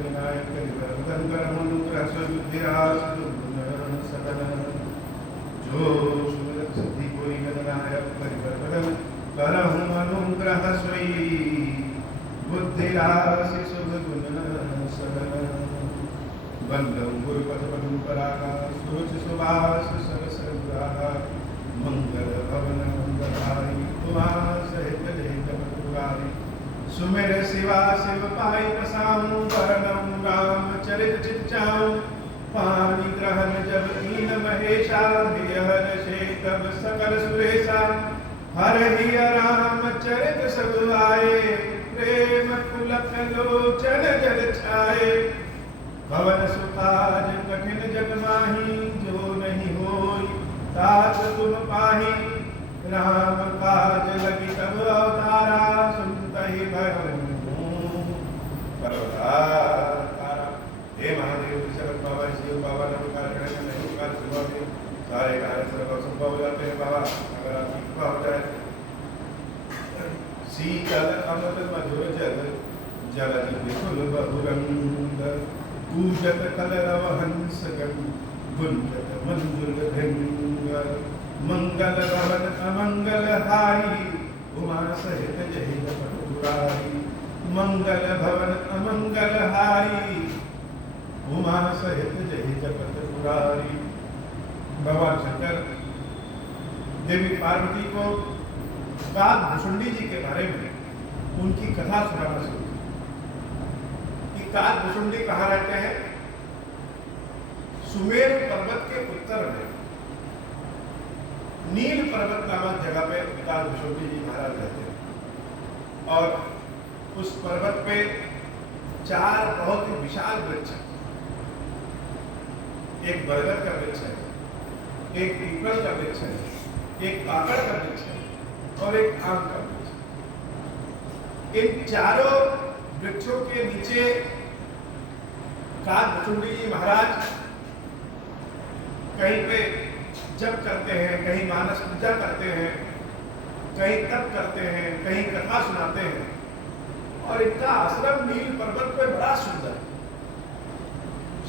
गणनायक जो सुमिरत सिद्धि कोई गणनायक परिवर्तन करहु अनुग्रह सोई बुद्धि राशि शुभ गुण सदन बंदम गुरुपद पदम परागा सुरुचि सुभाष सरस गुरागा मंगल भवन मंगलहारी तुमा सहित जय सुमेर शिवा शिव पाई पसाऊं वरणम राम चरित चित चाऊं पानी ग्रहण जब कीन महेशा हर शे तब सकल सुरेशा हर ही राम चरित सब आए प्रेम पुलक लोचन जल छाए भवन सुकाज कठिन जग माही जो नहीं होई तात तुम पाही राम काज लगी तब अवतारा सुनता ही पर्वतारा हे महादेव जगत बाबा शिव बाबा नमस्कार करेंगे नहीं काल सुबह में सारे कार्य सर्व संभव हो जाते हैं बाबा अगर आपकी कृपा हो जाए शीतल अमृत मधुर जल जल विपुल बहुरंग पूजत कलरव हंस गण गुंजत मंजुल भिंग मंगल भवन अमंगल हारी उमा सहित जय पटुरारी मंगल भवन अमंगल हारी उमा सहित जय जपतपुरारी। भगवान शंकर देवी पार्वती को काकभुषुंडी जी के बारे में उनकी कथा सुनाना शुरू कि काकभुषुंडी कहाँ रहते हैं? सुमेरु पर्वत के उत्तर में नील पर्वत नामक जगह पे काकभुषुंडी जी महाराज रहते हैं और उस पर्वत पे 4 बहुत ही विशाल वृक्ष है। एक बरगद का वृक्ष है, एक पीपल का वृक्ष है, एक काकड़ का वृक्ष है और एक आम का वृक्ष। इन चारों वृक्षों के नीचे काकभुषुंडी जी महाराज कहीं पे जप करते हैं, कहीं मानस पूजा करते हैं, कहीं तप करते हैं, कहीं कथा सुनाते हैं और इनका आश्रम नील पर्वत पे बड़ा सुंदर है।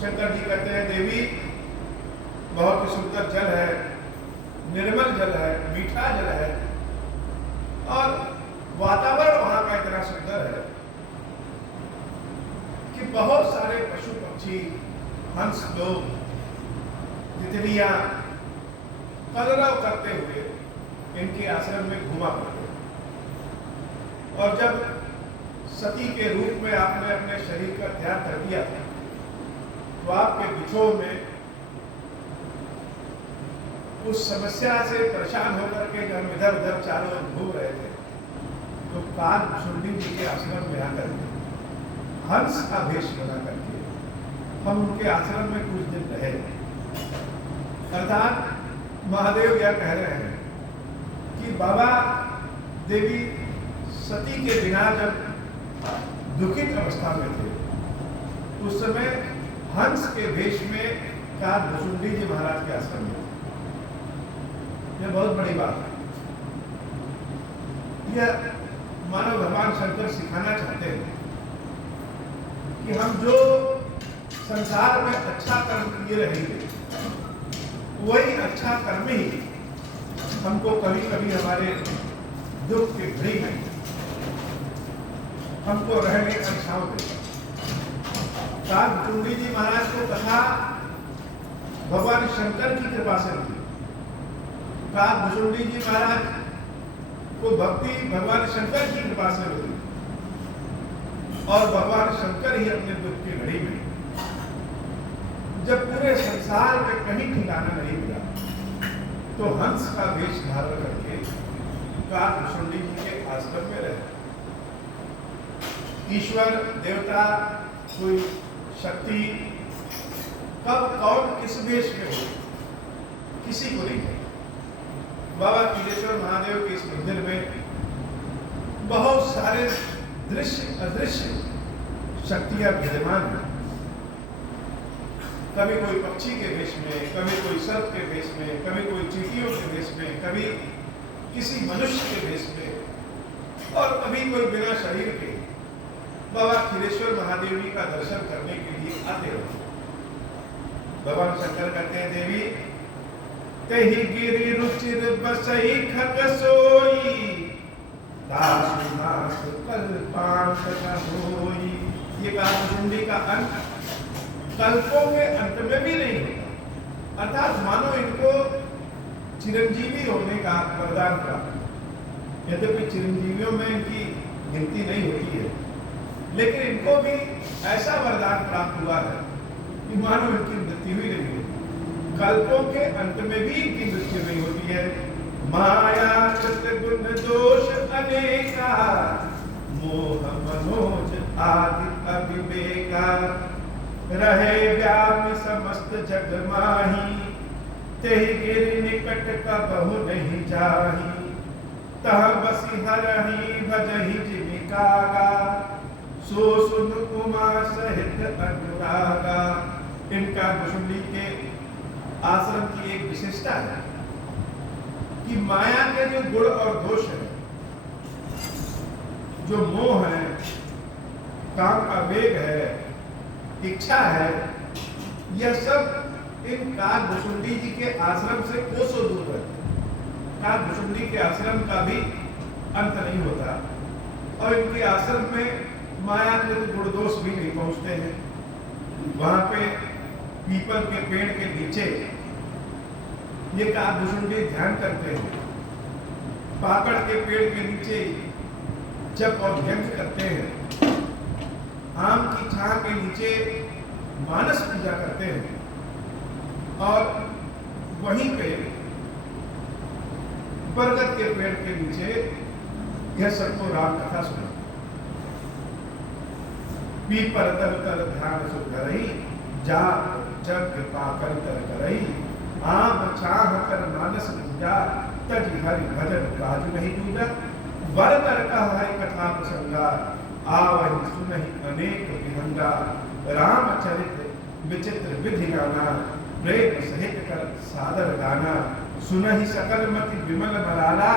शंकर जी कहते हैं देवी बहुत ही सुंदर जल है, निर्मल जल है, मीठा जल है और वातावरण वहां का इतना सुंदर है कि बहुत सारे पशु पक्षी हंस लोग तितलियां कलरव करते हुए इनके आश्रम में घुमा करते हैं। और जब सती के रूप में आपने अपने शरीर का त्याग कर दिया था तो आपके बिछोह में उस समस्या से परेशान होकर के जब हम इधर उधर चारों ओर घूम रहे थे तो काकभुषुंडी जी के आश्रम में आकर के हंस का भेष बना करके हम उनके आश्रम में कुछ दिन रहे। अर्थात महादेव यह कह रहे हैं कि बाबा देवी सती के बिना जब दुखित अवस्था में थे उस समय हंस के वेश में काकभुषुंडी जी महाराज के आश्रम में। यह बहुत बड़ी बात है। यह मानव भगवान शंकर सिखाना चाहते हैं कि हम जो संसार में अच्छा कर्म किए रहेंगे वही अच्छा कर्म ही हमको कभी कभी हमारे दुख के घड़ी में हमको रहने का छाव देगा। काकभुषुंडी जी महाराज को कथा भगवान शंकर की कृपा से मिली। काकभुषुंडी जी महाराज को भक्ति भगवान शंकर की कृपा से मिली और भगवान शंकर ही अपने दुख की घड़ी में जब पूरे संसार में कहीं ठिकाना नहीं मिला तो हंस का वेश धारण करके काकभुषुंडी जी के आश्रम में रहे। ईश्वर देवता कोई शक्ति कब कौन किस वेश में हो किसी को नहीं है। बाबा कीलेश्वर महादेव के इस मंदिर में बहुत सारे दृश्य अदृश्य शक्तियां विद्यमान हैं। कभी कोई पक्षी के वेश में, कभी कोई सर्प के वेश में, कभी कोई चींटियों के वेश में, कभी किसी मनुष्य के वेश में और कभी कोई बिना शरीर के बाबा खीरेश्वर महादेव जी का दर्शन करने के लिए आते हो। भगवान शंकर कहते हैं देवी तेहि गिरि रुचिर बसई खग सोई दासु नास कल्पांत न होई। ये कालकुंडी का अंत कल्पों के अंत में भी नहीं होता, अर्थात मानो इनको चिरंजीवी होने का वरदान प्राप्त। यद्यपि चिरंजीवियों में इनकी गिनती नहीं होती है, लेकिन इनको भी ऐसा वरदान प्राप्त हुआ है कि मानो इनकी मृत्यु ही नहीं होती, कल्पों के अंत में भी इनकी मृत्यु नहीं होती है। माया कृत गुण दोष अनेका मोह मनोज आदि अविवेका रहे व्यापी समस्त जग माही तेहि गिरि निकट कबहु नहीं जाही तह बसी हरहि भजहि जिमिकागा सो सुन उमा सहित अनुरागा। इनका कुशुंडी के आश्रम की एक विशेषता है कि माया के जो गुण और दोष है, जो मोह है, काम का वेग है, इच्छा है, यह सब इन काकभुशुंडी जी के आश्रम से कोसों दूर रहते हैं। काकभुशुंडी के आश्रम का भी अंत नहीं होता और इनके आश्रम में माया के गुण दोष भी नहीं पहुंचते हैं। वहां पे पीपल के पेड़ के नीचे ये काकभुशुंडी ध्यान करते हैं, पाकड़ के पेड़ के नीचे जप और यज्ञ करते हैं, आम की छां के नीचे मानस पूजा करते हैं और वहीं पे बरगद के पेड़ के नीचे यह सबको राम कथा सुना। पीपर तल तल ध्यान सुन करई जा जग पाकर तर करई आम छाह कर मानस पूजा तज हरि भजन काज नहीं दूजा वर कर कह हरि कथा प्रसंगा आवहि सुनहि अनेक विहंगा रामचरित विचित्र विधि गाना प्रेम सहित कर सादर गाना सुनहि सकल मति विमल मलाला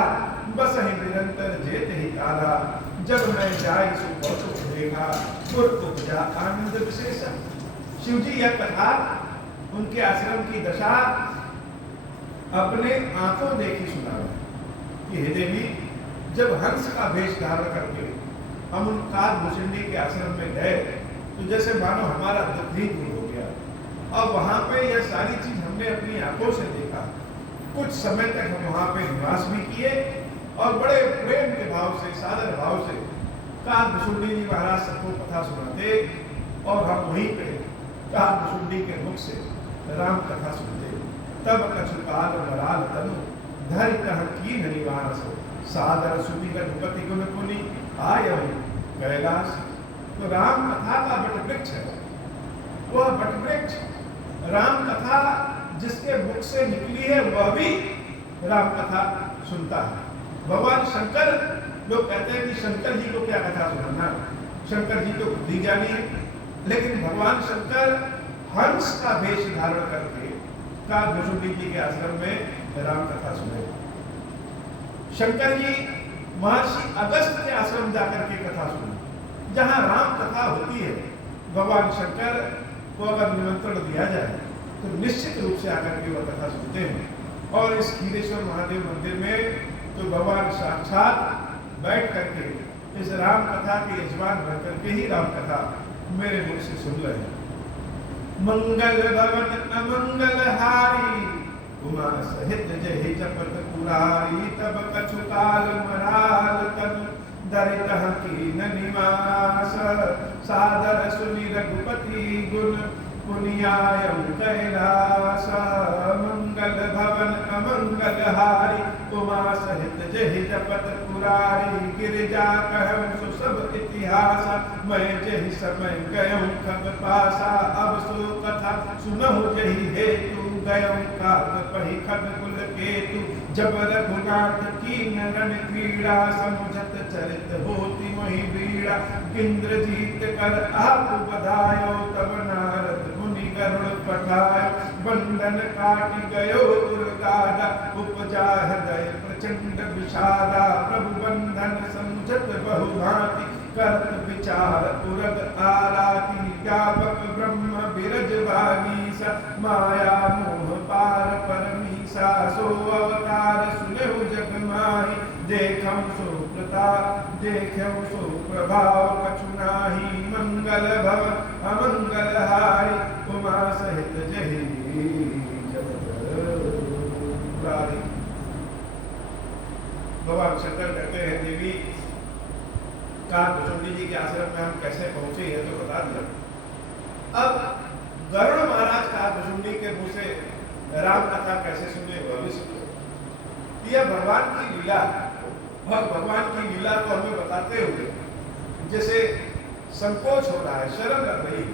बस ही निरंतर जेत ही काला जब मैं जाय सो बहुत देखा पुर उपजा आनंद विशेष। शिव जी यह कथा उनके आश्रम की दशा अपने आंखों देखी सुना रहे कि हे देवी, जब हंस का वेश धारण करके हम उन काकभुशुंडी के आश्रम में गए तो जैसे मानो हमारा दुख ही दूर हो गया और वहां पे यह सारी चीज हमने अपनी आंखों से देखा। कुछ समय तक हम वहां पे निवास भी किए और बड़े प्रेम के भाव से, सादर भाव से काकभुशुंडी जी महाराज सबको कथा सुनाते और हम वहीं पे काकभुशुंडी के मुख से राम कथा सुनते। तब कछु काल मराल तनु धरि कह कीन निवास सादर सुनि रघुपति गुण पुनि आयौ कैलाश। तो राम कथा का बट वृक्ष है, वह बट वृक्ष राम कथा जिसके मुख से निकली है वह भी राम कथा सुनता है। भगवान शंकर, लोग कहते हैं कि शंकर जी को क्या कथा सुनाना, शंकर जी तो बुद्धि ज्ञानी है, लेकिन भगवान शंकर हंस का वेश धारण करके काकभुशुंडी जी के आश्रम में राम कथा सुने। शंकर जी महर्षि अगस्त के आश्रम जाकर के कथा सुने, जहां राम कथा होती है। भगवान शंकर को अगर निमंत्रण दिया जाए तो निश्चित रूप से आकर के वह कथा सुनते हैं। और इस खीरेश्वर महादेव मंदिर में तो भगवान साक्षात बैठ करके इस राम कथा के यजमान बन करके ही राम कथा मेरे मुख से सुन रहे हैं। मंगल भवन अमंगल हारी उमा सहित जय जपत पुरारी तब कछु काल मराल तन दरितह की निवास सादर सुनि रघुपति गुण पुनियायम कैलास। मंगल भवन अमंगल हारी उमा सहित जय जपत पुरारी गिरिजा कहूँ सो सब इतिहास मैं जहि समय गयऊँ खग पासा अब सो कथा सुनहु जहि हेतु गयऊँ काग पहि खग कुल केतु जब रघुनाथ कीन रण क्रीड़ा समुझत चरित होति मोहि बीड़ा इंद्रजीत कर आप बधायो तब नारद मुनि गरुड़ पठाय बंधन काटि गयो दुर्गादा उपजा हृदय प्रचंड विषादा प्रभु बंधन समुझत बहुभांति करत विचार उरग आराती व्यापक ब्रह्म बिरज बागीसा माया मोह पार परमीसा सो अवतार सुनेहु जग माही देखम सो प्रताप देखम सो प्रभाव कछु नाही मंगल भव अमंगल हारी उमा सहित जही जगत। भगवान शंकर कहते हैं देवी काकभुशुंडी जी के आश्रम में हम कैसे पहुंचे ये तो बता दिया। अब गरुड़ महाराज काकभुशुंडी के मुंह से राम कथा कैसे सुने वह भी सुने। यह भगवान की लीला और भगवान की लीला को हमें बताते हुए जैसे संकोच हो रहा है, शर्म लग रही है,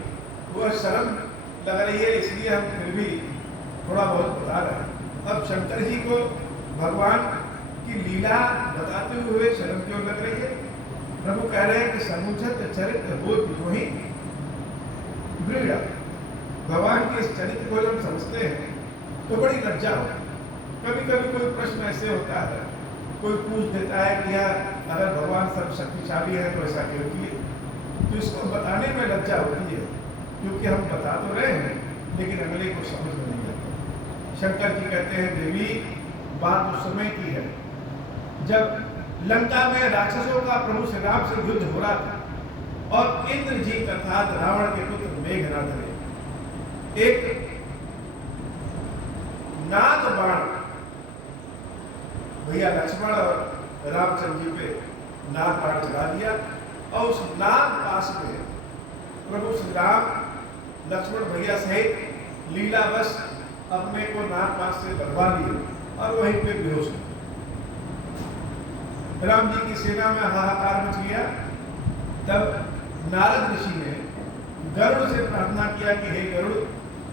वह शर्म लग रही है, इसलिए हम फिर भी थोड़ा बहुत बता रहे हैं। अब शंकर जी को भगवान की लीला बताते हुए शर्म क्यों लग रही है? प्रभु कह रहे हैं कि समुझत चरित्र हो ही दृढ़। भगवान के इस चरित्र को जब समझते हैं तो बड़ी लज्जा होती है। कभी कभी कोई प्रश्न ऐसे होता है, कोई पूछ देता है कि यार अगर भगवान सब शक्तिशाली है तो ऐसा क्यों किए, तो इसको बताने में लज्जा होती है, क्योंकि हम बता तो रहे हैं लेकिन अगले को समझ में नहीं आता। शंकर जी कहते हैं देवी बात उस समय की है जब लंका में राक्षसों का प्रभु श्री राम से युद्ध हो रहा था और इंद्रजीत अर्थात रावण के पुत्र मेघनाद ने एक नाग बाण भैया लक्ष्मण और रामचंद्र जी पे नाग बाण चला दिया और उस नाग पास में प्रभु श्री राम लक्ष्मण भैया सहित लीलावश अपने को नाग पास से बरवा लिए और वहीं पे बेहोश हो। राम जी की सेना में हाहाकार मच गया। तब नारद ऋषि ने गरुड़ से प्रार्थना किया कि हे गरुड़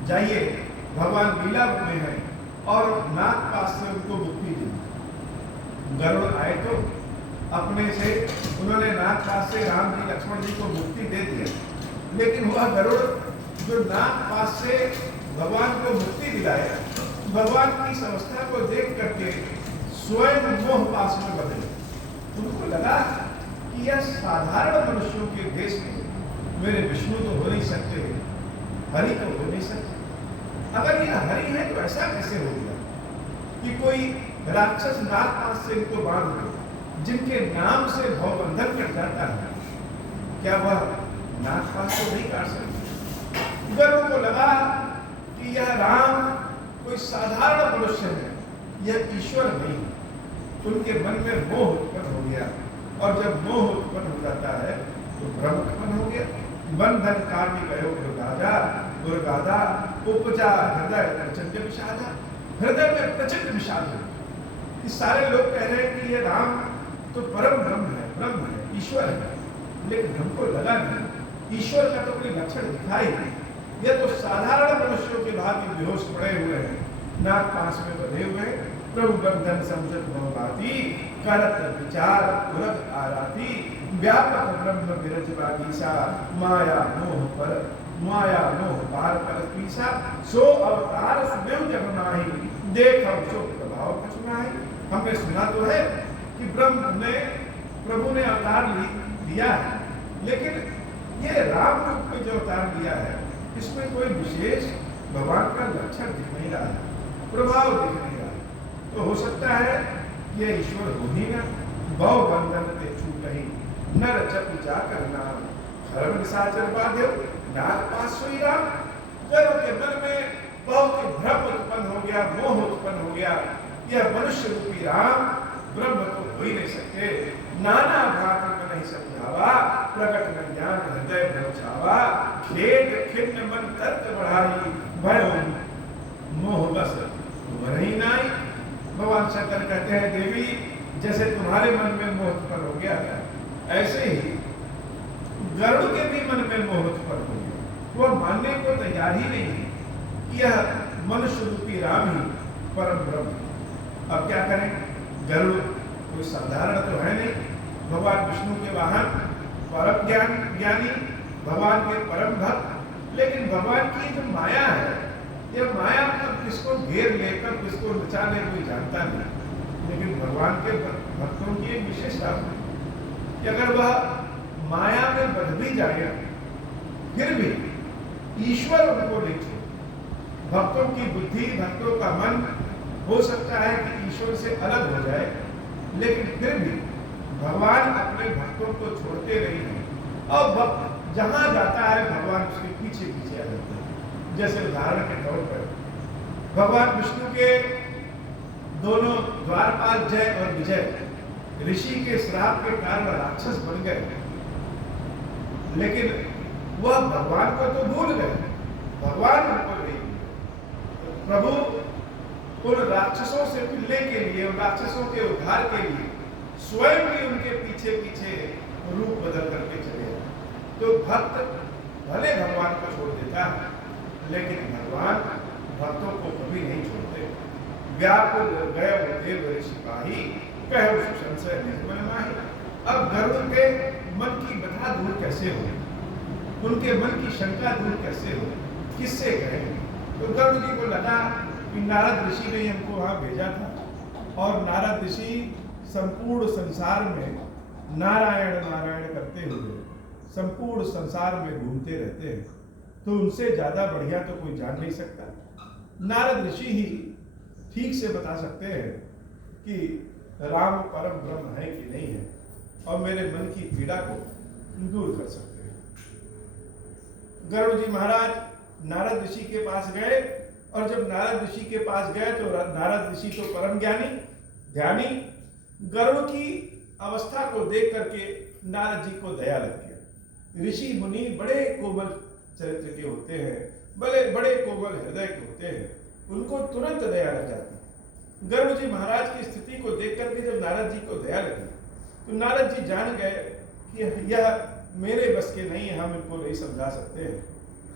जाइए, भगवान लीला में है और नाग पास से उनको मुक्ति दी। गरुड़ आए तो अपने से उन्होंने नाग पास से राम जी लक्ष्मण जी को मुक्ति दे दिया, लेकिन वह गरुड़ जो नाग पास से भगवान को मुक्ति दिलाया, भगवान की इस अवस्था को देख करके स्वयं मोह पास में बदले। उनको लगा कि यह साधारण मनुष्यों के देश में मेरे विष्णु तो हो नहीं सकते, हरि तो हो नहीं सकते। अगर यह हरि है तो ऐसा कैसे हो गया कि कोई राक्षस नाग पास से इनको बांध दे, जिनके नाम से भवबंधन कट जाता है, क्या वह नाग पास को नहीं काट सकते? गरुड़ को लगा कि यह राम कोई साधारण मनुष्य है, यह ईश्वर नहीं। उनके मन में मोह उत्पन्न हो गया और जब मोह उत्पन्न हो जाता है तो भ्रम उत्पन्न हो गया। बंधन काटी गयो दुर्गादा उपजा हृदय प्रचंड विषादा। हृदय में प्रचंड विषाद हो। कि सारे लोग कह रहे हैं कि ये राम तो परम ब्रह्म है, ईश्वर है, लेकिन हमको लगा नहीं ईश्वर का तो कोई लक्षण दिखाई नहीं। यह तो साधारण मनुष्यों के भांति बेहोश पड़े हुए हैं, नाग पास में बधे हुए हैं। प्रभु बंधन समझत बहुबाती करत विचार उरग आराती व्यापक ब्रह्म बिरज बागीसा माया मोह पार पर पीसा सो अवतार सुदेव जग माही देखम सो प्रभाव कछु नाही। हमने सुना तो है कि प्रभु ने अवतार लिया है, लेकिन ये राम रूप में जो अवतार लिया है इसमें कोई विशेष भगवान का लक्षण दिख नहीं रहा है, प्रभाव दिख नहीं रहा है। तो हो सकता है ये ईश्वर हो ही ना। भव बंधन ते छूट ही नर जप जाकर नाम धर्म निशाचर बाधे नाग पास सोई राम। गरुड़ के मन में बहुत ही भ्रम उत्पन्न हो गया, मोह उत्पन्न हो गया। यह मनुष्य रूपी राम ब्रह्म तो हो ही नहीं सकते। नाना भांति में नहीं समझावा प्रकट में ज्ञान हृदय भ्रमछावा खेद खिन्न मन तर्क बढ़ाई भयो मोह बस नहीं नाई। भगवान शंकर कहते हैं देवी जैसे तुम्हारे मन में मोह उत्पन्न हो गया था, ऐसे ही गरुड़ के भी मन में मोह उत्पन्न हो गया। वह मानने को तैयार ही नहीं है कि यह मनुष्य रूपी राम ही परम ब्रह्म। अब क्या करें? गरुड़ कोई साधारण तो है नहीं, भगवान विष्णु के वाहन, परम ज्ञानी, भगवान के परम भक्त। लेकिन भगवान की जो माया है, यह माया कब किसको घेर लेकर किसको नचा ले कोई जानता नहीं। लेकिन भगवान के भक्तों की एक विशेषता है कि अगर वह माया में बंध भी जाए, फिर भी ईश्वर उनको नहीं छोड़े। भक्तों की बुद्धि, भक्तों का मन हो सकता है कि ईश्वर से अलग हो जाए, लेकिन फिर भी भगवान अपने भक्तों को छोड़ते नहीं हैं। और भक्त जहां जाता है भगवान उसके पीछे पीछे आ जाते हैं। जैसे उदाहरण के तौर पर भगवान विष्णु के दोनों द्वारपाल जय और विजय ऋषि के श्राप के कारण राक्षस बन गए, लेकिन वह भगवान को तो भूल गए, भगवान उनको नहीं भूले। प्रभु उन राक्षसों से मिलने के लिए, उन राक्षसों के उद्धार के लिए स्वयं भी उनके पीछे पीछे रूप बदल करके चले गए। तो भक्त भले भगवान को छोड़ देता है, लेकिन भगवान भक्तों को कभी नहीं छोड़ते। व्याकुल गए देव ऋषिपाही, कहो संशय निर्मल माही। अब गरुड़ के मन की बता दूर कैसे हो, उनके मन की शंका दूर कैसे हो, किससे कहें? तो गरुड़ जी को लगा कि नारद ऋषि ने हमको वहां भेजा था, और नारद ऋषि संपूर्ण संसार में नारायण नारायण करते हुए संपूर्ण संसार में घूमते रहते हैं, तो उनसे ज्यादा बढ़िया तो कोई जान नहीं सकता। नारद ऋषि ही ठीक से बता सकते हैं कि राम परम ब्रह्म है कि नहीं है, और मेरे मन की पीड़ा को दूर कर सकते हैं। गरुड़ जी महाराज नारद ऋषि के पास गए, और जब नारद ऋषि के पास गए तो नारद ऋषि तो परम ध्यानी गरुड़ की अवस्था को देख करके नारद जी को दया लग गया। ऋषि मुनि बड़े कोमल चरित्र के होते हैं, बड़े कोमल हृदय के होते हैं, उनको तुरंत दया लग जाती है। गरुड़ जी महाराज की स्थिति को देख करके जब नारद जी को दया लगी, तो नारद जी जान गए कि यह मेरे बस के नहीं है, हम इनको नहीं समझा सकते हैं,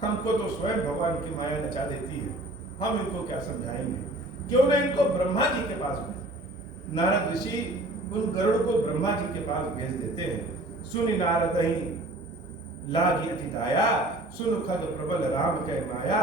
हमको तो स्वयं भगवान की माया नचा देती है, हम इनको क्या समझाएंगे, क्यों न इनको ब्रह्मा जी के पास भेज। नारद ऋषि उन गरुड़ को ब्रह्मा जी के पास भेज देते हैं। सुनि नारद ही लागी अति दाया, सुन खग प्रबल राम कह माया,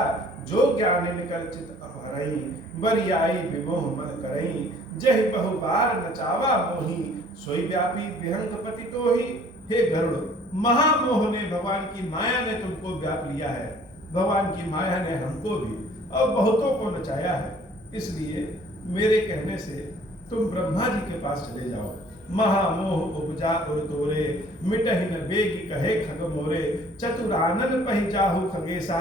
जो ज्ञान निकल चित अपहरई, बरियाई विमोह मन करई, जहि बहु बार नचावा मोही, सोई व्यापी विहंग पति तो ही। हे गरुड़, महामोह ने, भगवान की माया ने तुमको व्याप लिया है, भगवान की माया ने हमको भी और बहुतों को नचाया है, इसलिए मेरे कहने से तुम ब्रह्मा जी के पास चले जाओ। महामोह उपजा और तोरे, मिटहि न बेग कहे खग मोरे, चतुरानन पहि जाहु खगेसा,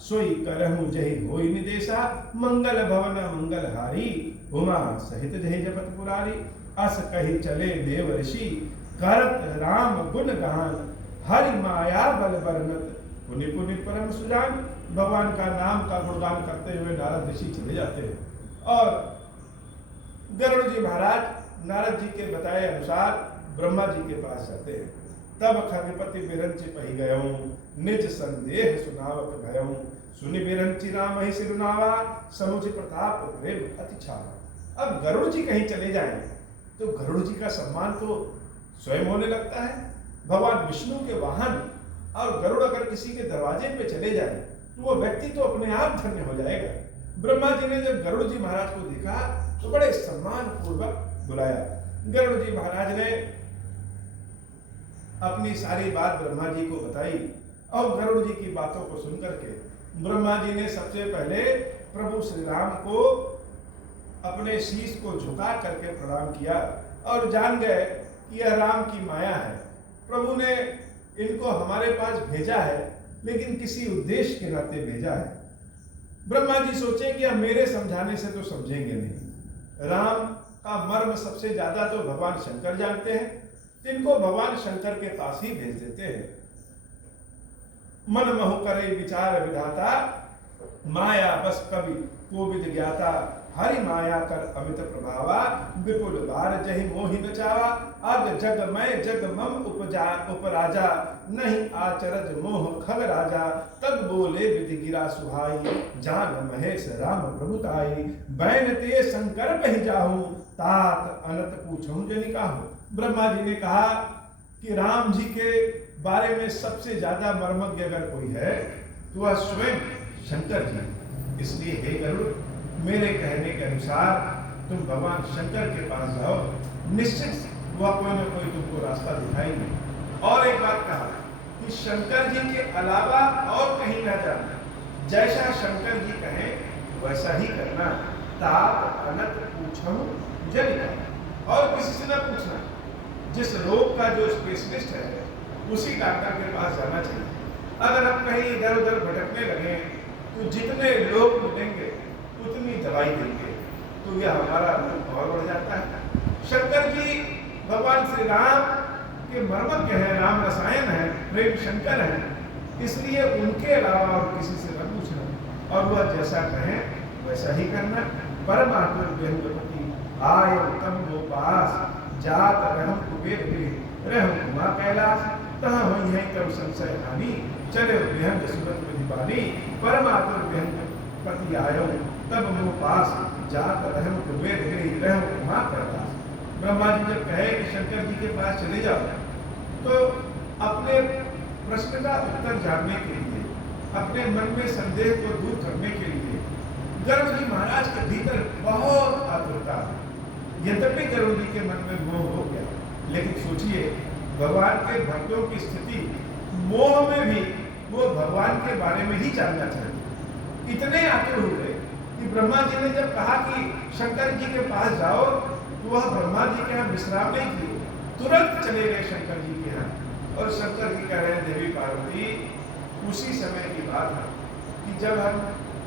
सोई करहु जहि होई निदेशा, मंगल भवन मंगल हारी, उमा सहित जहि जपत पुरारी। अस कहि चले देव ऋषि, करत राम गुण गान, हरि माया बल बरनत, पुनि पुनि परम सुजान। भगवान का नाम का गुणगान करते हुए नारद ऋषि चले जाते हैं, और गरुड़ जी महाराज नारद जी के बताए अनुसार ब्रह्मा जी के पास जाते हैं। तब खगपति बिरंचि पहि गयऊं, निज संदेह सुनावत भयऊं, सुनि बिरंचि राम ही सिरुनावा, समुझ प्रताप प्रेम अति छावा। अब गरुड़ जी कहीं चले जाएं तो गरुड़ जी का सम्मान तो स्वयं होने लगता है। भगवान विष्णु के वाहन और गरुड़ अगर किसी के दरवाजे पे चले जाए तो वो व्यक्ति तो अपने आप धन्य हो जाएगा। ब्रह्मा जी ने जब गरुड़ जी महाराज को देखा तो बड़े सम्मान पूर्वक बुलाया। गरुड़ जी महाराज ने अपनी सारी बात ब्रह्मा जी को बताई, और गरुड़ जी की बातों को सुनकर के ब्रह्मा जी ने सबसे पहले प्रभु श्री राम को अपने शीश को झुका करके प्रणाम किया, और जान गए कि यह राम की माया है। प्रभु ने इनको हमारे पास भेजा है, लेकिन किसी उद्देश्य के नाते भेजा है। ब्रह्मा जी सोचे कि अब मेरे समझाने से तो समझेंगे नहीं, राम का मर्म सबसे ज्यादा तो भगवान शंकर जानते हैं, इनको भगवान शंकर के पास ही भेज देते हैं। मन महु करे विचार विधाता, माया बस कवि कोविद ज्ञाता, हरि माया कर अमित प्रभावा, विपुल बार जहि मोहि नचावा, अग जग मैं जग मम उपराजा, नहीं आचरज मोह खग राजा, तब बोले विधि गिरा सुहाई, जान महेश राम प्रभुताई, बैन ते शंकर पहि जाहूं, तात अनंत पूछूं जनि काहू। ब्रह्मा जी ने कहा कि राम जी के बारे में सबसे ज्यादा मर्मज्ञ अगर कोई है तो वह स्वयं शंकर जी। इसलिए हे गरुड़, मेरे कहने के अनुसार तुम भगवान शंकर के पास जाओ, निश्चित वह कोई ना कोई तुमको रास्ता दिखाएंगे। और एक बात कहा कि शंकर जी के अलावा और कहीं न जाना, जैसा शंकर जी कहें वैसा ही करना। तात अनत पूछूं जल का, और किसी से न पूछना। जिस रोग का जो स्पेशलिस्ट है उसी डॉक्टर के पास जाना चाहिए। अगर हम कहीं इधर उधर भटकने लगे तो जितने लोग मिलेंगे उतनी दवाई देंगे, तो यह हमारा रोग और बढ़ जाता है। शंकर जी भगवान श्री राम के मर्मज्ञ हैं, राम रसायन है, प्रेम शंकर है, इसलिए उनके अलावा और किसी से न पूछना और वह जैसा कहें वैसा ही करना। परमात्मा व्यंगपति आय उत्तम गोपास जात रहम कुबेर गृह रहम उमा कैलाश तहाँ हुई है तब संशय हानि चले व्यंग सुरत विधिपानी। परमात्मा व्यंगपति आयो तब मोह पास जात रहम कुबेर गृह रहम उमा कैलाश। ब्रह्मा जी जब कहे कि शंकर जी के पास चले जाओ तो अपने प्रश्न का उत्तर जानने के लिए, अपने मन में संदेह को दूर करने के लिए गर्ग जी महाराज के भीतर बहुत आतुरता है। यद्यपि गर्ग जी के मन में मोह हो गया, लेकिन सोचिए भगवान के भक्तों की स्थिति, मोह में भी वो भगवान के बारे में ही जानना चाहते। इतने आतुर हो गए कि ब्रह्मा जी ने जब कहा कि शंकर जी के पास जाओ तो वह ब्रह्मा जी के यहाँ विश्राम नहीं किए, तुरंत चले गए शंकर जी के यहाँ। और शंकर जी कह रहे हैं देवी पार्वती, उसी समय की बात है कि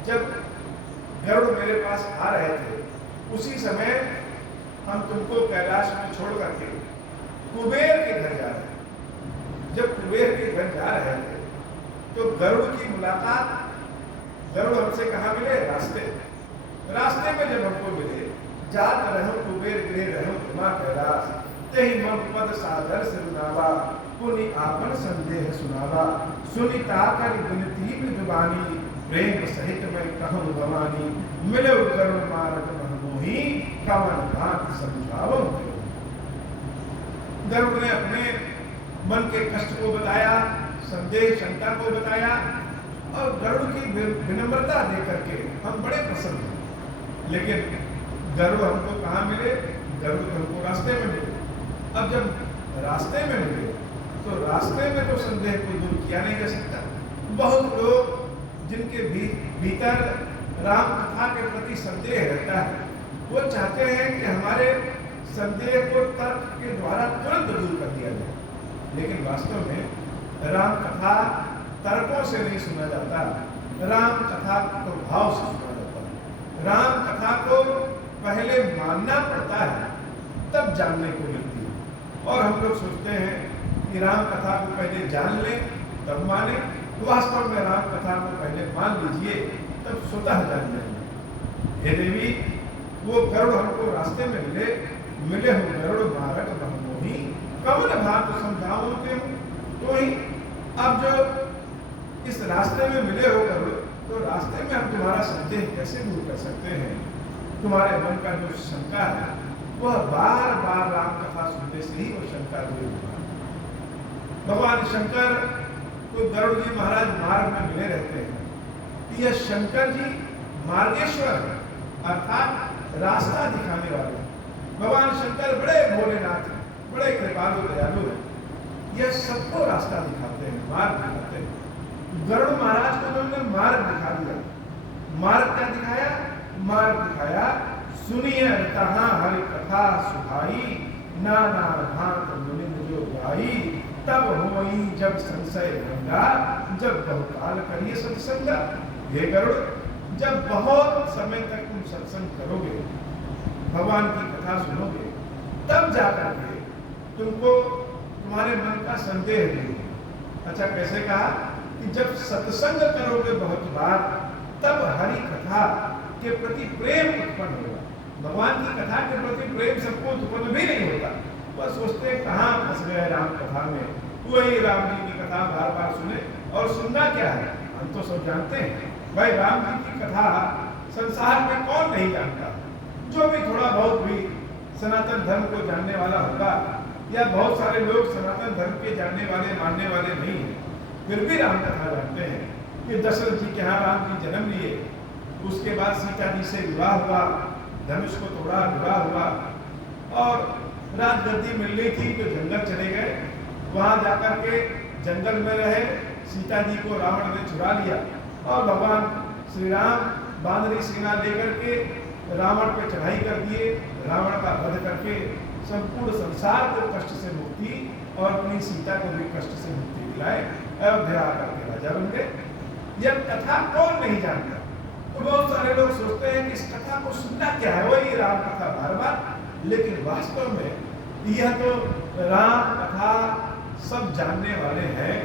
जब गरुड़ मेरे पास आ रहे थे उसी समय हम तुमको कैलाश में छोड़ करके कुबेर के घर जा रहे हैं। जब कुबेर के घर जा रहे थे तो गरुड़ की मुलाकात, गरुड़ हमसे कहाँ मिले? रास्ते में जब हमको मिले, जात रहो कुबेर गृह रहो उमा कैलाश तेहि मम पद सादर से रुनावा पुनि आपन संदेह सुनावा सुनिता कर विनती जुबानी प्रेम सहित मैं कहूँ भवानी मिलो करुण मारक महमोही कवन भांत समझावो। गरुड़ ने अपने मन के कष्ट को बताया, संदेह शंका को बताया और गरुड़ की विनम्रता देख करके हम बड़े प्रसन्न हुए। लेकिन गरुड़ हमको कहाँ मिले? गरुड़ हमको रास्ते में मिले। अब जब रास्ते में मिले तो रास्ते में तो संदेह को दूर किया नहीं जा सकता। बहुत लोग जिनके भीतर राम कथा के प्रति संदेह रहता है, वो चाहते हैं कि हमारे संदेह को तर्क के द्वारा तुरंत दूर कर दिया जाए, लेकिन वास्तव में राम कथा तर्कों से नहीं सुना जाता, राम कथा को भाव से सुना जाता है। राम कथा को पहले मानना पड़ता है तब जानने को मिलती है। और हम लोग सोचते हैं कि राम कथा को पहले जान लें तब माने, वास्तव में राम कथा को पहले मान लीजिए तब स्वतः जान लेंगे। हे देवी, वो गरुड़ हमको रास्ते में मिले हो गरुड़ मारक महमोही कवन भात समझाओ के तो ही। अब जो इस रास्ते में मिले हो गरुड़, तो रास्ते में हम तुम्हारा संदेह कैसे दूर कर सकते हैं? तुम्हारे मन का जो शंका है वह बार बार राम कथा सुनने से ही वो शंका दूर हुआ। भगवान शंकर को गरुड़ जी महाराज मार्ग में मिले रहते हैं। यह शंकर जी मार्गेश्वर है, अर्थात रास्ता दिखाने वाले। भगवान शंकर बड़े भोलेनाथ हैं, बड़े कृपालु दयालु हैं। यह सबको रास्ता दिखाते हैं, मार्ग दिखाते हैं। गरुड़ महाराज को उन्होंने मार्ग दिखा दिया। मार्ग क्या दिखाया? मार्ग दिखाया सुनिए तहाँ हरि कथा सुहाई नाना भांत मुनिंद जो गाई तब होई जब संशय भंगा जब बहुकाल करिए सत्संगा। हे गरुड़, जब बहुत समय तक तुम सत्संग करोगे, भगवान की कथा सुनोगे, तब जाकर के तुमको तुम्हारे मन का संदेह नहीं। अच्छा, कैसे कहा कि जब सत्संग करोगे बहुत बार, तब हरि कथा के प्रति प्रेम उत्पन्न होगा। भगवान की कथा के प्रति प्रेम सबको उत्पन्न भी नहीं होता। बस सोचते कहाँ फंस गए राम कथा में, वही राम जी की कथा बार बार सुने। और सुनना क्या है, हम तो सब जानते हैं भाई, राम जी की कथा संसार में कौन नहीं जानता। जो भी थोड़ा बहुत भी सनातन धर्म को जानने वाला होगा, या बहुत सारे लोग सनातन धर्म के जानने वाले मानने वाले नहीं है, फिर भी राम कथा जानते हैं कि दशरथ जी के यहाँ राम जी जन्म लिए, उसके बाद सीता जी से विवाह हुआ, धनुष को तोड़ा, विवाह हुआ और राजगद्दी मिल रही थी तो जंगल चले गए वहां जाकर के जंगल में रहे, सीता जी को रावण ने चुरा लिया और भगवान श्री राम बानरी सेना लेकर के रावण पे चढ़ाई कर दिए, रावण का वध करके संपूर्ण संसार को कष्ट से मुक्ति और अपनी सीता को भी कष्ट से मुक्ति दिलाए, अयोध्या आकर के राजा बन गए। यह कथा कौन नहीं जानता? तो बहुत सारे लोग सोचते हैं कि इस कथा को सुनना क्या है, वही राम कथा बार बार, लेकिन वास्तव में यह तो राम कथा सब जानने वाले हैं,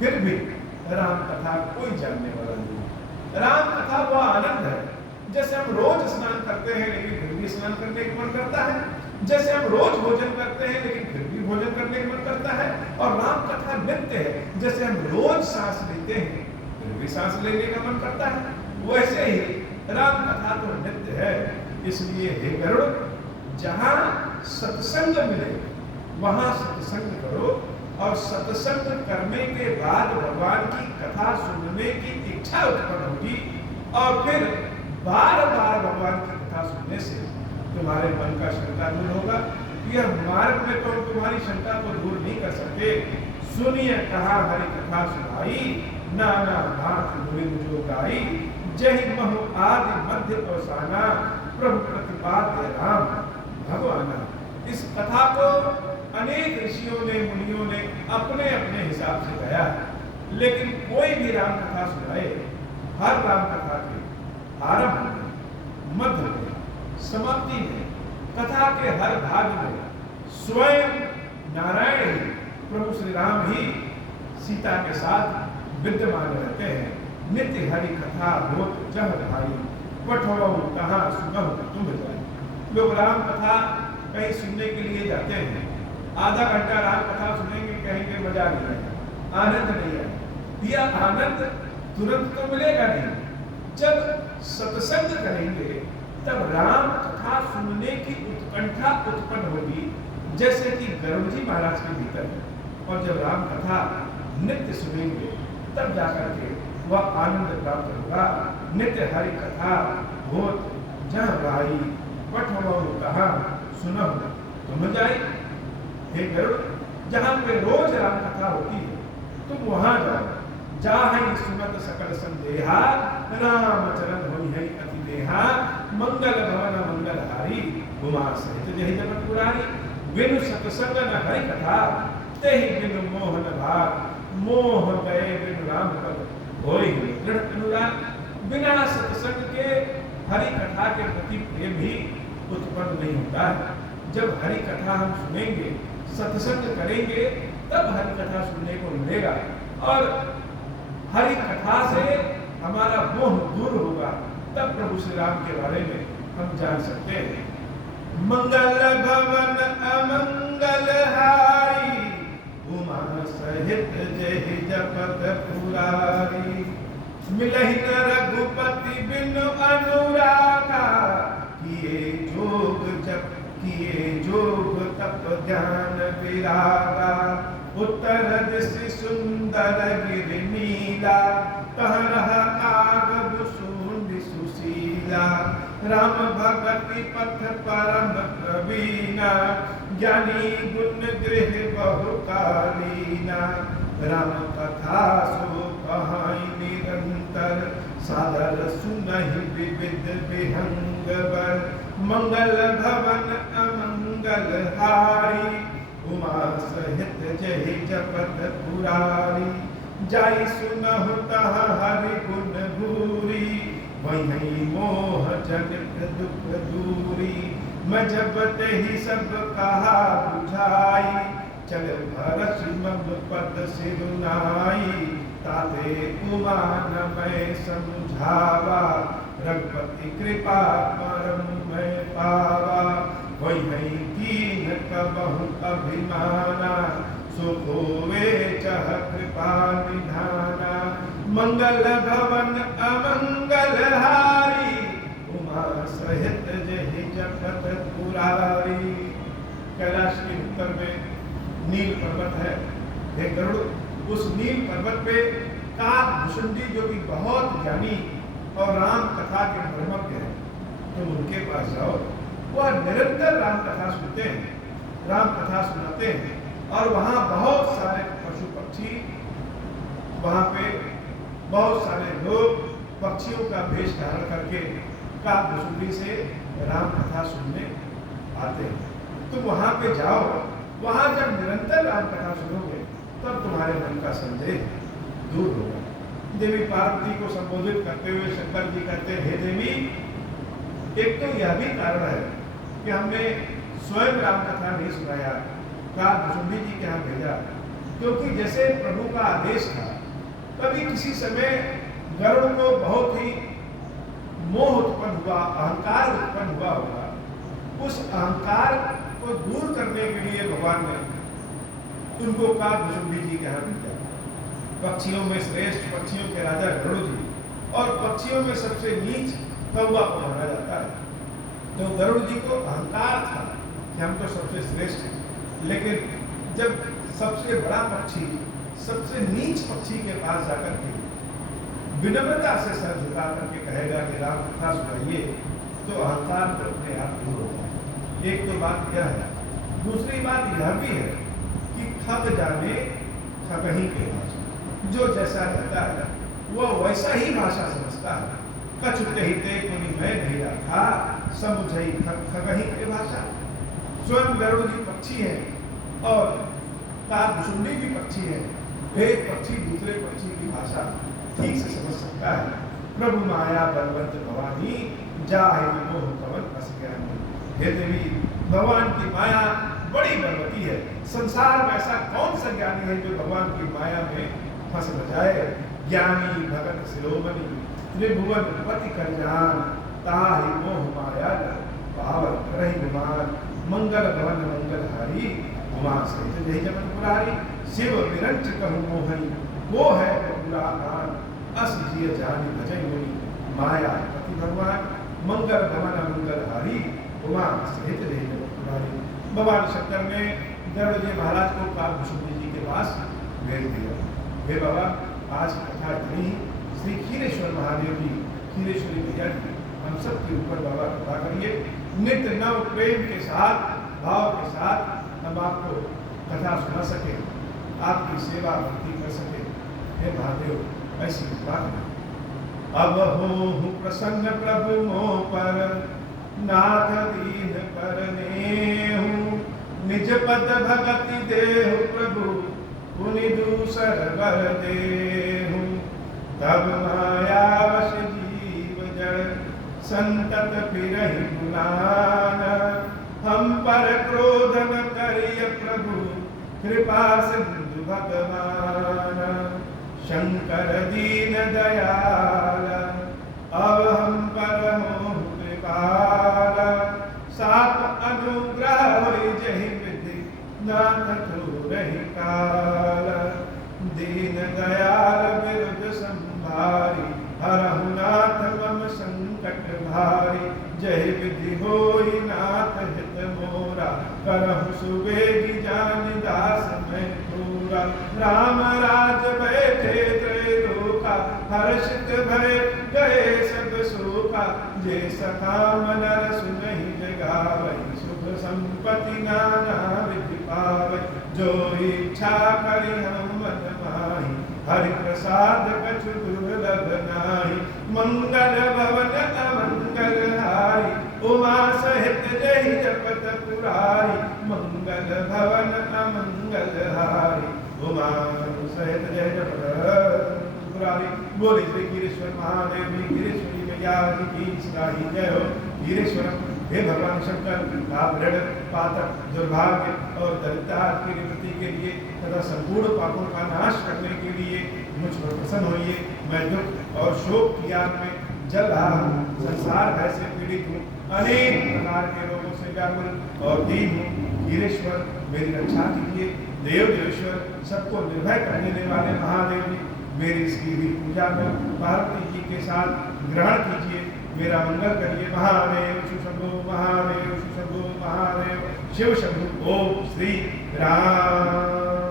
फिर भी राम कथा कोई जानने वाला नहीं। राम कथा वह आनंद है, जैसे हम रोज स्नान करते हैं लेकिन फिर भी स्नान करने का मन करता है, जैसे हम रोज भोजन करते हैं लेकिन फिर भी भोजन करने का मन करता है, और राम कथा नित्य है, जैसे हम रोज सांस लेते हैं फिर भी सांस लेने का मन करता है, वैसे ही राम कथा तो नित्य है। इसलिए हे गरुड़, जहां सत्संग मिले वहां सत्संग करो, और सत्संग करने के बाद भगवान की कथा सुनने की इच्छा उत्पन्न होगी, और फिर बार बार भगवान की कथा सुनने से तुम्हारे मन का शंका दूर होगा। यह मार्ग में तो तुम्हारी शंका को दूर नहीं कर सकते। सुनिए कहा हरि कथा सुनाई, नाना भांत गोविंद जो गाई, जय महु आदि मध्य अवसाना, प्रभु प्रतिपाद्य राम भगवाना। इस कथा को अनेक ऋषियों ने, मुनियों ने अपने अपने हिसाब से गाया है, लेकिन कोई भी राम कथा सुनाए, हर राम कथा के आरंभ में, मध्य में, समाप्ति में, कथा के हर भाग में स्वयं नारायण ही, प्रभु श्री राम ही सीता के साथ विद्यमान रहते हैं। नित्य हरि कथा होत जह भाई, पठो कहाँ सुनहु तुम जाई। लोग राम कथा कहीं सुनने के लिए जाते हैं, आधा घंटा राम कथा सुनेंगे, कहेंगे मजा नहीं आएगा, आनंद नहीं आएगा। यह आनंद तुरंत तो मिलेगा नहीं, जब सत्संग करेंगे तब राम कथा सुनने की उत्कंठा उत्पन्न होगी, जैसे कि गरुड़ जी महाराज के भीतर है। और जब राम कथा नित्य सुनेंगे तब जाकर के वह आनंद प्राप्त होगा। नित्य हरि कथा होत जह भाई, पठो कहाँ सुनहु तुम जाई। हे गरुड़, जहाँ पे रोज राम कथा होती है तुम वहां जाओ, जाहि सुनत सकल संदेहा, रामचरण होई है अति देहा, मंगल भवन मंगलहारी, उमा सहित जहि जगत पुरारी। बिनु सत्संग न हरि कथा, तेहि बिनु मोहन भाग, मोह गए बिनु राम पद, होई दृढ़ अनुराग। बिना सत्संग के हरि कथा के प्रति प्रेम भी उत्पन्न नहीं होता है। जब हरि कथा हम सुनेंगे, सत्संग करेंगे, तब हरि कथा सुनने को मिलेगा, और हरि कथा से हमारा मोह दूर होगा, तब प्रभु श्री राम के बारे में हम जान सकते हैं। मंगल भवन अमंगल हारी, उमा सहित जहि जपत पुरारी। मिलहि न रघुपति बिनु अनुरागा, किए जोग जप किए जोग तप ध्यान विरागा। उत्तर दिशि सुंदर गिरि नीला, तह रहा आगब सूंड सुशीला। राम भगति पथ परम प्रवीणा, ज्ञानी गुण गृह बहुकालीना। राम कथा सो कहाई निरंतर, सादर सुनहि विविध विहंग बर। मंगल भवन अमंगल हारी, उमा सहित जहि जपत पुरारी। जाई सुनहु तह हरि गुण भूरी, वहीं मोह जनित दुख दूरी। मैं जब तेहि सब कहा बुझाई, चल भरत मम पद सिरुनाई। ताते उमा न मैं समझावा, रघुपति कृपा परम मैं पावा। वही कीन कबहु अभिमाना, सुख होवे चह कृपा निधाना। मंगल भवन अमंगल हारी, उमा सहित जहि जपत पुरारी। कैलाश के उत्तर में नील पर्वत है। हे गरुड़, उस नील पर्वत पे काकभुशुंडी जो कि बहुत ज्ञानी और राम कथा के ब्रह्मज्ञ हैं, तुम उनके पास जाओ। वह निरंतर राम कथा सुनते हैं, राम कथा सुनाते हैं, और वहाँ बहुत सारे पशु पक्षी, वहाँ पे बहुत सारे लोग पक्षियों का वेश धारण करके काकभुसुंडी से राम कथा सुनने आते हैं। तो वहाँ पे जाओ, वहाँ जब निरंतर राम कथा सुनोगे तब तुम्हारे मन का संदेह दूर होगा। देवी पार्वती को संबोधित करते हुए शंकर जी कहते हैं, हे देवी, एक तो यह भी कारण है कि हमने स्वयं राम कथा नहीं सुनाया, काकभुसुंडी जी के यहाँ भेजा, क्योंकि जैसे प्रभु का आदेश था, कभी किसी समय गरुड़ को बहुत ही मोह उत्पन्न हुआ, अहंकार उत्पन्न हुआ होगा। उस अहंकार को दूर करने के लिए भगवान ने उनको काकभुसुंडी जी के यहाँ भेजा। पक्षियों में श्रेष्ठ, पक्षियों के राजा गरुड़ जी, और पक्षियों में सबसे नीच कौवा को माना जाता है। तो गरुड़ जी को अहंकार था कि हम तो सबसे श्रेष्ठ हैं, लेकिन जब सबसे बड़ा पक्षी सबसे नीच पक्षी के पास जाकर के विनम्रता से सर झुका करके कहेगा कि राम कथा सुनाइए, तो अहंकार तो अपने आप दूर होता है। एक तो बात यह है। दूसरी बात यह भी है कि खग जाने खगही के भाषा, जो जैसा रहता है वह वैसा ही भाषा समझता है। कछुते हिते कोनी मैं नहीं रखा, समुझई खगही के भाषा। स्वयं गरुड़ जी पक्षी है और काकभुसुंडी भी पक्षी है। एक पक्षी दूसरे पक्षी की भाषा ठीक से समझ सकता है। प्रभु माया बलवंत भवानी, जाहि मोह कवन अस ज्ञानी। हे देवी, भगवान की माया बड़ी बलवती है। संसार में ऐसा कौन सा ज्ञानी है जो भगवान की माया में फंस न जाए। ज्ञानी भगत शिरोमणि, त्रिभुवन पति कर जान, ताहि मोह माया पावन करहि गुमान। मंगल भवन मंगलहारी, उमा सहित जय जगत पुरारी। शिव विरंच कहु मोहनी, वो है बबुला आन। अस जिय जानि भजै मुनि, माया पति भगवान। मंगल भवन मंगलहारी, उमा सहित जय जगत पुरारी। भगवान शंकर ने गरुड़ जी महाराज को काकभुसुंडी जी के पास भेज दिया। हे बाबा, आज की कथा इतनी ही। श्री क्षीरेश्वर महादेव जी, क्षीरेश्वरी मैया जी, हम सब के ऊपर बाबा कृपा करिए। नित्य नव प्रेम के साथ, भाव के साथ हम आपको कथा सुना सके, आपकी सेवा भक्ति कर सके। हे महादेव, ऐसी कृपा करें। अब हो प्रसन्न प्रभु मोह पर, नाथ दीन पर नेहु। निज पद भगति देहु प्रभु, पुनि दूसर बर देहु। तब मायावश जीव जड़, संतत फिरहि गुलान। हम पर क्रोध न करिय प्रभु, कृपा सिंधु भगवान। शंकर दीन दयाल, अब हम पर हो कृपाल। साप अनुग्रह होई जहि विधि, नाथ थोरहि काल। दीन दयाल विरुद्ध संभारी, हरहु नाथ मम संकट भारी। जय विधि होई नाथ हित मोरा, करहु सुबेगी जानि दास मैं पूरा। राम राज बैठे त्रैलोका, हर्षित भय गए सब शोका। जे सकाम नर सुनहि जगावै, सुख संपत्ति नाना विधि पावै। जो इच्छा करि हनुमत माहि, हरि प्रसाद कछु दुर्लभ नाहि। मंगल भवन अमंगल हारी, उमा सहित जहि जपत पुरारी। मंगल भवन अमंगल हारी, उमा सहित जय जपत पुरारी। बोले श्री गिरीश्वर महादेव जी, गिरीश्वरी मैया जी की सदा ही जय हो। गिरीश्वर, हे भगवान शंकर, आप ऋण पातक दुर्भाग्य और दरिद्रता की निवृत्ति के लिए तथा संपूर्ण पापों का नाश करने के लिए मुझ पर प्रसन्न होइए। मैं दुख और शोक की आग में जल रहा हूँ, संसार भय से पीड़ित हूँ, अनेक प्रकार के रोगों से व्याकुल और दीन हूँ। गिरीश्वर, मेरी रक्षा कीजिए। देव देवेश्वर, सबको निर्भय करने देने वाले महादेव जी, मेरी इसकी हुई पूजा को पार्वती जी के साथ ग्रहण कीजिए। मेरा मंगल करिए। महादेव सुशंभो, महादेव सुशंभो, महादेव शिव शंभु। ओम श्री राम।